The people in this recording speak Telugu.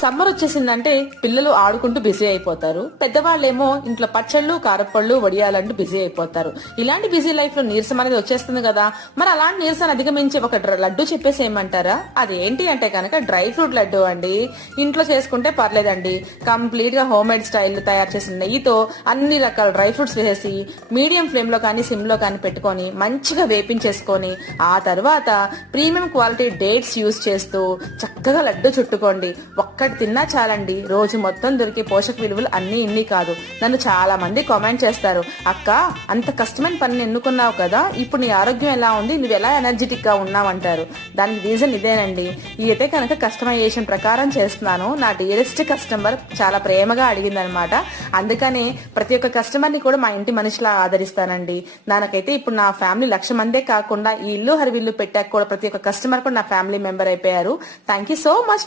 సమ్మర్ వచ్చేసిందంటే పిల్లలు ఆడుకుంటూ బిజీ అయిపోతారు, పెద్దవాళ్ళేమో ఇంట్లో పచ్చళ్ళు కారపళ్ళు వడియాలంటూ బిజీ అయిపోతారు. ఇలాంటి బిజీ లైఫ్ లో నీరసం అనేది వచ్చేస్తుంది కదా. మరి అలాంటి నీరసాన్ని అధిగమించి ఒక లడ్డు చెప్పేసి ఏమంటారా? అదేంటి అంటే కనుక డ్రై ఫ్రూట్ లడ్డు అండి. ఇంట్లో చేసుకుంటే పర్లేదండి, కంప్లీట్ గా హోమ్ మేడ్ స్టైల్ తయారు చేసిన నెయ్యితో అన్ని రకాల డ్రై ఫ్రూట్స్ వేసి మీడియం ఫ్లేమ్ లో కానీ సిమ్ లో కానీ పెట్టుకొని మంచిగా వేపించేసుకొని ఆ తర్వాత ప్రీమియం క్వాలిటీ డేట్స్ యూజ్ చేస్తూ చక్కగా లడ్డు చుట్టుకోండి. ఒక్కటి తిన్నా చాలండి, రోజు మొత్తం దొరికే పోషక విలువలు అన్ని ఇన్ని కాదు. నన్ను చాలా మంది కామెంట్ చేస్తారు, అక్క అంత కష్టమైన పనిని ఎన్నుకున్నావు కదా, ఇప్పుడు నీ ఆరోగ్యం ఎలా ఉంది, నువ్వు ఎలా ఎనర్జెటిక్ గా ఉన్నావు అంటారు. దానికి రీజన్ ఇదేనండి. అయితే కనుక కస్టమైజేషన్ ప్రకారం చేస్తున్నాను. నా డియరెస్ట్ కస్టమర్ చాలా ప్రేమగా అడిగిందనమాట. అందుకనే ప్రతి ఒక్క కస్టమర్ ని కూడా మా ఇంటి మనిషిలా ఆదరిస్తానండి. దానికైతే ఇప్పుడు నా ఫ్యామిలీ 1,00,000 మందే కాకుండా ఈ ఇల్లు హరివిల్లు పెట్టాక కూడా ప్రతి ఒక్క కస్టమర్ కూడా నా ఫ్యామిలీ మెంబర్ అయిపోయారు. Thank you so much.